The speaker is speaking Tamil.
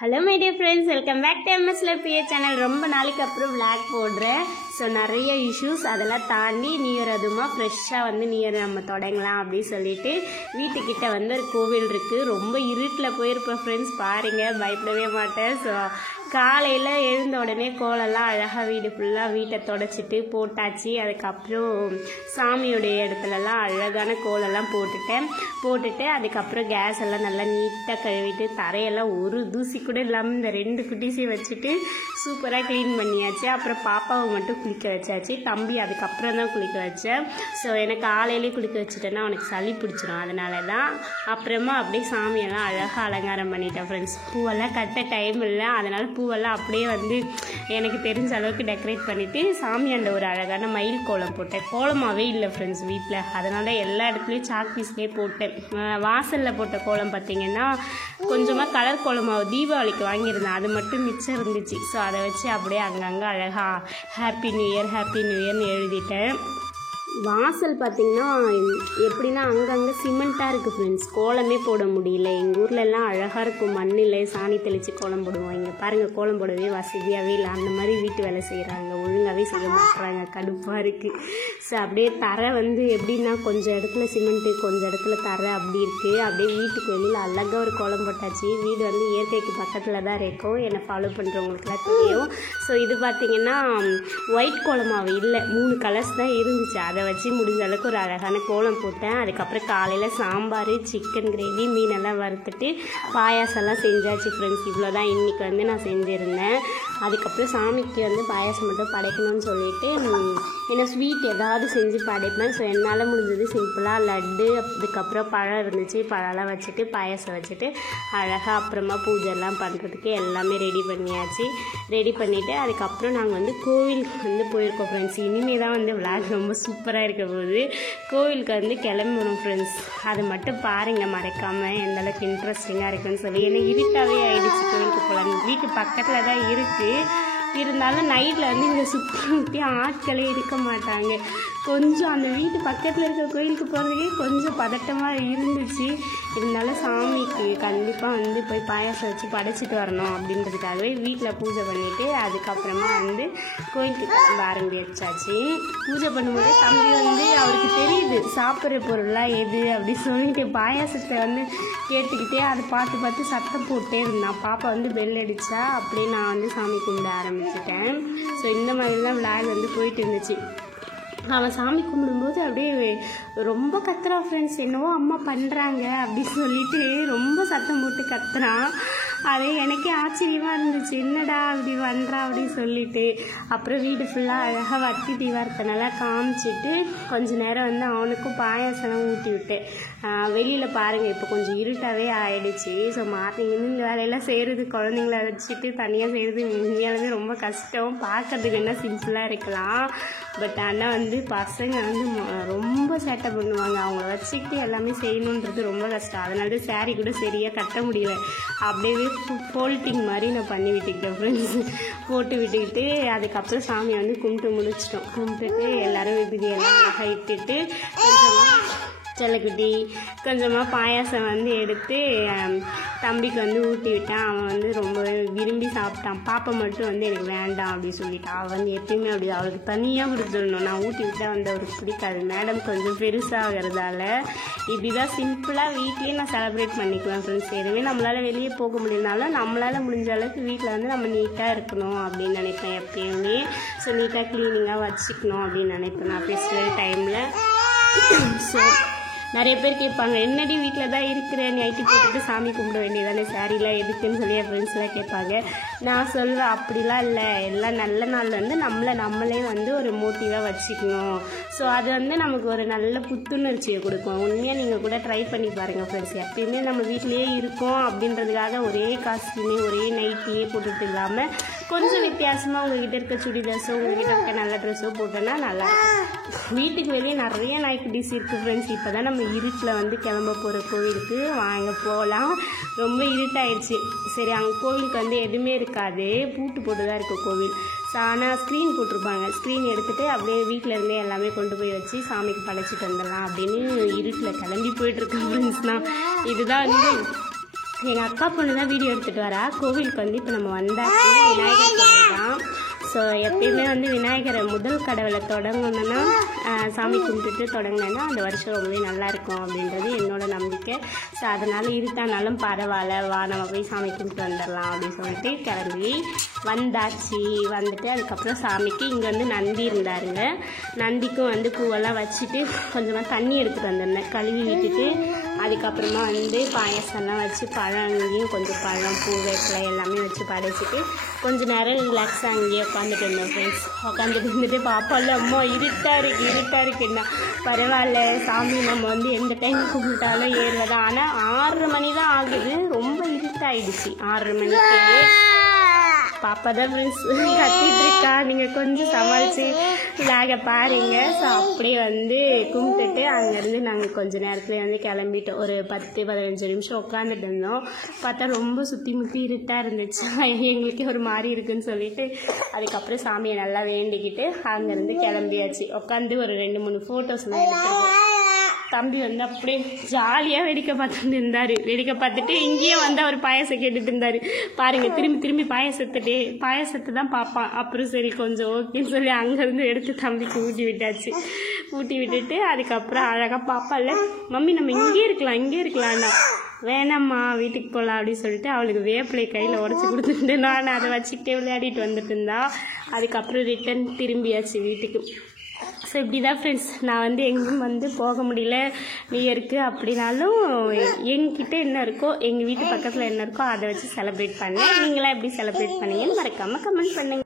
Hello my dear friends, welcome back to எம்எஸ்ல பிஏ சேனல். ரொம்ப நாளைக்கு அப்புறம் விளாக் போடுறேன். ஸோ நிறைய இஷ்யூஸ் அதெல்லாம் தாண்டி நியூ இயர் அதுமா ஃப்ரெஷ்ஷாக நியூ இயர் நம்ம தொடங்கலாம் அப்படின்னு சொல்லிட்டு வீட்டுக்கிட்ட ஒரு கோவில் இருக்குது. ரொம்ப இருட்டில் போயிருப்போம் ஃப்ரெண்ட்ஸ், பாருங்கள், பயப்படவே மாட்டேன். ஸோ காலையில் எழுந்த உடனே கோலம்லாம் அழகாக வீடு ஃபுல்லாக வீட்டை தொடச்சிட்டு போட்டாச்சு. அதுக்கப்புறம் சாமியோடைய இடத்துலலாம் அழகான கோலம்லாம் போட்டுட்டு அதுக்கப்புறம் கேஸ் எல்லாம் நல்லா நீட்டாக கழுவிட்டு தரையெல்லாம் ஒரு தூசி கூட இல்லாமல் இந்த 2 குட்டீஸையும் வச்சுட்டு சூப்பராக க்ளீன் பண்ணியாச்சு. அப்புறம் பாப்பாவை மட்டும் குளிக்க வச்சாச்சு. தம்பி அதுக்கப்புறம் தான் குளிக்க வச்சேன். ஸோ எனக்கு காலையிலே குளிக்க வச்சுட்டேன்னா அவனுக்கு சளி பிடிச்சிடும், அதனால தான். அப்புறமா அப்படியே சாமியெல்லாம் அழகாக அலங்காரம் பண்ணிட்டேன் ஃப்ரெண்ட்ஸ். பூவெல்லாம் கட்ட டைம் இல்லை, அதனால் பூவெல்லாம் அப்படியே எனக்கு தெரிஞ்ச அளவுக்கு டெக்கரேட் பண்ணிவிட்டு சாமியாண்ட ஒரு அழகான மயில் கோலம் போட்டேன். கோலமாகவே இல்லை ஃப்ரெண்ட்ஸ் வீட்டில், அதனால எல்லா இடத்துலையும் சாக் பீஸ்லேயே போட்டேன். வாசலில் போட்ட கோலம் பார்த்திங்கன்னா கொஞ்சமாக கலர் கோலமாக தீபாவளிக்கு வாங்கியிருந்தேன், அது மட்டும் மிச்சம் இருந்துச்சு. ஸோ அதை வச்சு அப்படியே அங்கங்கே அழகாக ஹாப்பி நியூ இயர்னு எழுதிட்டேன். வாசல் பார்த்திங்கன்னா எப்படின்னா அங்கங்கே சிமெண்ட்டாக இருக்குது ஃப்ரெண்ட்ஸ், கோலமே போட முடியல. எங்கள் ஊர்லெலாம் அழகாக இருக்கும், மண்ணில் சாணி தெளித்து கோலம் போடுவோம். இங்கே பாருங்கள், கோலம் போடவே வசதியாகவே இல்லை. அந்த மாதிரி வீட்டு வேலை செய்கிறாங்க, ஒழுங்காகவே செய்ய மாட்டுறாங்க, கடுப்பாக இருக்குது. ஸோ அப்படியே தரை எப்படின்னா கொஞ்சம் இடத்துல சிமெண்ட்டு, கொஞ்சம் இடத்துல தரை அப்படி இருக்குது. அப்படியே வீட்டுக்கு வெளியில் அழகாக ஒரு கோலம் போட்டாச்சு. வீடு இயற்கைக்கு பக்கத்தில் தான் இருக்கும், என்னை ஃபாலோ பண்ணுறவங்களுக்குலாம் தெரியும். ஸோ இது பார்த்திங்கன்னா ஒயிட் கோலமாகவே இல்லை, 3 கலர்ஸ் தான் இருந்துச்சு. அதை வச்சு முடிஞ்ச அளவுக்கு ஒரு அழகான கோலம் போட்டேன். அதுக்கப்புறம் காலையில் சாம்பார், சிக்கன் கிரேவி, மீனெல்லாம் வறுத்துட்டு பாயாசம்லாம் செஞ்சாச்சு ஃப்ரெண்ட்ஸ். இவ்வளோ தான் இன்றைக்கி நான் செஞ்சுருந்தேன். அதுக்கப்புறம் சாமிக்கு பாயாசம் மட்டும் படைக்கணும்னு சொல்லிட்டு என்ன ஸ்வீட் ஏதாவது செஞ்சு படைப்பேன். ஸோ என்னால் முடிஞ்சது சிம்பிளாக லட்டு, அதுக்கப்புறம் பழம் இருந்துச்சு, பழம்லாம் வச்சுட்டு பாயாசம் வச்சுட்டு அழகாக அப்புறமா பூஜைலாம் பண்ணுறதுக்கு எல்லாமே ரெடி பண்ணியாச்சு. ரெடி பண்ணிவிட்டு அதுக்கப்புறம் நாங்கள் கோவிலுக்கு போயிருக்கோம் ஃப்ரெண்ட்ஸ். இனிமேல் தான் விளாக் ரொம்ப சூப்பராக இருக்க போகுது. கோவிலுக்கு கிளம்புறோம் ஃப்ரெண்ட்ஸ். அதை மட்டும் பாருங்கள் மறக்காமல், எந்த அளவுக்கு இன்ட்ரெஸ்டிங்காக இருக்குன்னு சொல்லி. ஏன்னா இருட்டாகவே ஆகிடுச்சு, கோவிலுக்கு போகலாம். வீட்டு பக்கத்தில் தான் இருக்குது, இருந்தாலும் நைட்டில் இங்கே சுற்றி ஆட்களே இருக்க மாட்டாங்க. கொஞ்சம் அந்த வீட்டு பக்கத்தில் இருக்க கோயிலுக்கு போகிறதுக்கே கொஞ்சம் பதட்டமாக இருந்துச்சு. இருந்தாலும் சாமிக்கு கண்டிப்பாக போய் பாயாசம் வச்சு படைச்சிட்டு வரணும் அப்படின்றதுக்காகவே வீட்டில் பூஜை பண்ணிவிட்டு அதுக்கப்புறமா கோயிலுக்கு கிளம்ப ஆரம்பிச்சாச்சு. பூஜை பண்ணும்போது தம்பி அவருக்கு தெரியுது சாப்பிட்ற பொருள்லாம் எது அப்படி சொல்லிட்டு பாயாசத்தை கேட்டுக்கிட்டே அதை பார்த்து சத்தம் போட்டே இருந்தான். பாப்பா பெல் அடித்தா அப்படியே நான் சாமி கும்பிட ஆரம்பிச்சிட்டேன். ஸோ இந்த மாதிரி தான் விளாக் போயிட்டு இருந்துச்சு. அவன் சாமி கும்பிடும்போது அப்படியே ரொம்ப கத்துறான் ஃப்ரெண்ட்ஸ். என்னவோ அம்மா பண்ணுறாங்க அப்படின்னு சொல்லிட்டு ரொம்ப சத்தம் போட்டு கத்துறான். அதே எனக்கே ஆச்சரியமாக இருந்துச்சு, என்னடா அப்படி பண்ணுறான் அப்படின்னு சொல்லிட்டு. அப்புறம் வீடு ஃபுல்லாக அழகாக வத்தி தீவார்த்தனெல்லாம் காமிச்சிட்டு கொஞ்ச நேரம் அவனுக்கும் பாயாசம் ஊட்டி விட்டேன். வெளியில் பாருங்கள், இப்போ கொஞ்சம் இருட்டாகவே ஆகிடுச்சு. ஸோ மார்னிங் இந்த வேலையெல்லாம் செய்கிறது, குழந்தைங்கள வச்சுட்டு தனியாக செய்கிறது உண்மையாலுமே ரொம்ப கஷ்டம். பார்க்கறதுக்கு என்ன சிம்பிளாக இருக்கலாம், பட் ஆனால் பசங்க ரொம்ப சேட்டை பண்ணுவாங்க. அவங்கள வச்சுக்கிட்டு எல்லாமே செய்யணுன்றது ரொம்ப கஷ்டம். அதனால சாரீ கூட சரியாக கட்ட முடியல, அப்படியே ஃபோல்டிங் மாதிரி நான் பண்ணி விட்டுக்கிட்டேன் ஃப்ரெண்ட்ஸ். போட்டு விட்டுக்கிட்டு அதுக்கப்புறம் சாமியை கும்பிட்டு முடிச்சிட்டோம். கும்பிட்டுட்டு எல்லோரும் விபூதியெல்லாம் அழகாக இட்டுட்டு செல்லக்குட்டி கொஞ்சமாக பாயாசம் எடுத்து தம்பிக்கு ஊட்டி விட்டேன். அவன் ரொம்ப விரும்பி சாப்பிட்டான். பாப்பா மட்டும் எனக்கு வேண்டாம் அப்படின்னு சொல்லிட்டான். அவன் எப்பயுமே அப்படி அவளுக்கு தனியாக கொடுத்துடணும். நான் ஊட்டி விட்டால் அவருக்கு பிடிக்காது. மேடம் கொஞ்சம் பெருசாகிறதால இப்படி தான் சிம்பிளாக வீட்லேயே நான் செலிப்ரேட் பண்ணிக்குவேன் ஃப்ரெண்ட்ஸ். எதுவுமே நம்மளால் வெளியே போக முடியலனாலும் நம்மளால் முடிஞ்ச அளவுக்கு வீட்டில் நம்ம நீட்டாக இருக்கணும் அப்படின்னு நினைப்பேன் எப்பயுமே. ஸோ நீட்டாக க்ளீனிங்காக வச்சுக்கணும் அப்படின்னு நினைப்பேன் நான் ஃபெஸ்டிவல் டைமில். ஸோ நிறைய பேர் கேட்பாங்க, என்னடி வீட்டில் தான் இருக்கிறேன், நைட்டி போட்டுட்டு சாமி கும்பிட வேண்டியதானே, சாரீலாம் எதுக்குன்னு சொல்லி என் ஃப்ரெண்ட்ஸ்லாம் கேட்பாங்க. நான் சொல்வேன், அப்படிலாம் இல்லை, எல்லாம் நல்ல நாள் நம்மளே ஒரு மோட்டிவாக வச்சுக்கணும். ஸோ அது நமக்கு ஒரு நல்ல புத்துணர்ச்சியை கொடுக்கும். உண்மையாக நீங்கள் கூட ட்ரை பண்ணி பாருங்கள் ஃப்ரெண்ட்ஸ். எப்பயுமே நம்ம வீட்டிலேயே இருக்கோம் அப்படின்றதுக்காக ஒரே காஸ்ட்யூமே ஒரே நைட்டியே போட்டுட்டு இல்லாமல் கொஞ்சம் வித்தியாசமாக உங்கள்கிட்ட இருக்க சுடிதார்ஸோ உங்கள்கிட்ட இருக்க நல்ல ட்ரெஸ்ஸோ போட்டோன்னா நல்லா. வீட்டுக்கு வெளியே நிறைய நைட்டிஸ் இருக்குது ஃப்ரெண்ட்ஸ். இப்போ தான் நம்ம இருட்டில் கிளம்ப போகிற கோவிலுக்கு, வாங்க போகலாம். ரொம்ப இருட்டாயிடுச்சு. சரி, அங்கே கோவிலுக்கு எதுவுமே இருக்காது, பூட்டு போட்டு தான் இருக்கும் கோவில். ஆனால் ஸ்க்ரீன் போட்டிருப்பாங்க, ஸ்க்ரீன் எடுத்துகிட்டு அப்படியே வீட்டில் இருந்தே எல்லாமே கொண்டு போய் வச்சு சாமிக்கு படைச்சிட்டு வந்துடலாம் அப்படின்னு இருட்டில் கிளம்பி போயிட்டுருக்கேன் ஃப்ரெண்ட்ஸ்னால். இதுதான் எங்கள் அக்கா பொண்ணு தான் வீடியோ எடுத்துகிட்டு வரா. கோவிலுக்கு வந்து இப்போ நம்ம வந்தாச்சு, விநாயகர் கோவில் தான். ஸோ எப்பயுமே வந்து விநாயகரை முதல் கடவுளை தொடங்கணுன்னா சாமி கும்பிட்டுட்டு தொடங்கினேன்னா அந்த வருஷம் ரொம்பவே நல்லாயிருக்கும் அப்படின்றது என்னோடய நம்பிக்கை. ஸோ அதனால் இருட்டானாலும் பரவாயில்ல, வா நம்ம போய் சாமி கும்பிட்டு வந்துடலாம் அப்படின்னு சொல்லிட்டு கிளம்பி வந்தாச்சு. வந்துட்டு அதுக்கப்புறம் சாமிக்கு இங்கே வந்து நந்தி இருந்தாருங்க. நந்திக்கும் வந்து பூவெல்லாம் வச்சுட்டு கொஞ்சமாக தண்ணி எடுத்துகிட்டு வந்திருந்தேன், கழுவி விட்டுட்டு அதுக்கப்புறமா வந்து பாயசம்லாம் வச்சு பழம் அங்கேயும் கொஞ்சம் பழம் பூ வேப்பிலை எல்லாமே வச்சு படைச்சிட்டு கொஞ்சம் நேரம் ரிலாக்ஸாக அங்கேயே உட்காந்துட்டு இருந்தோம் ஃப்ரெண்ட்ஸ். உட்காந்துட்டு இருந்துட்டு பாப்பால அம்மா இருட்டாக இருக்குன்னா பரவாயில்ல சாமி நம்ம வந்து எந்த டைம் கும்பிட்டாலும் ஏறுவதா. ஆனால் 6:30 மணி தான் ஆகுது, ரொம்ப இருட்டாயிடுச்சு 6:30 மணிக்கு. பாப்பா தான் ஃப்ரெண்ட்ஸ் கத்திட்டு இருக்கா, நீங்கள் கொஞ்சம் சமாளித்து விளாக பாருங்க. ஸோ அப்படியே வந்து கும்பிட்டுட்டு அங்கேருந்து நாங்கள் கொஞ்சம் நேரத்தில் வந்து கிளம்பிட்டோம். ஒரு 10-15 நிமிஷம் உட்காந்துட்டு இருந்தோம். பார்த்தா ரொம்ப சுற்றி முற்றி இருட்டாக இருந்துச்சு, எங்களுக்கே ஒரு மாதிரி இருக்குன்னு சொல்லிட்டு அதுக்கப்புறம் சாமியை நல்லா வேண்டிக்கிட்டு அங்கேருந்து கிளம்பியாச்சு. உட்காந்து ஒரு 2-3 ஃபோட்டோஸ்லாம் எடுத்துருக்கோம். தம்பி வந்து அப்படியே ஜாலியாக வேடிக்கை பார்த்துட்டு இருந்தார். வேடிக்கை பார்த்துட்டு இங்கேயே வந்து அவர் பாயசம் கேட்டுட்டு இருந்தார். பாருங்கள், திரும்பி பாயசத்தை தான் பார்ப்பான். அப்புறம் சரி கொஞ்சம் ஓகேன்னு சொல்லி அங்கேருந்து எடுத்து தம்பிக்கு ஊட்டி விட்டாச்சு. ஊட்டி விட்டுட்டு அதுக்கப்புறம் அழகாக பாப்பால மம்மி நம்ம இங்கே இருக்கலாம்டா, வேணாம்மா வீட்டுக்கு போகலாம் அப்படின்னு சொல்லிட்டு அவளுக்கு வேப்பிலை கையில் உடச்சி கொடுத்துட்டு நான் அதை வச்சுக்கிட்டே விளையாடிட்டு வந்துட்டு இருந்தா. அதுக்கப்புறம் ரிட்டன் திரும்பியாச்சு வீட்டுக்கு. ஸோ இப்படி தான் ஃப்ரெண்ட்ஸ், நான் வந்து எங்கேயும் வந்து போக முடியல நியூ இயருக்கு. அப்படின்னாலும் எங்கிட்ட என்ன இருக்கோ, எங்கள் வீட்டு பக்கத்தில் என்ன இருக்கோ அதை வச்சு செலிப்ரேட் பண்ணேன். நீங்களாம் எப்படி செலிப்ரேட் பண்ணீங்கன்னு மறக்காமல் கமெண்ட் பண்ணுங்கள்.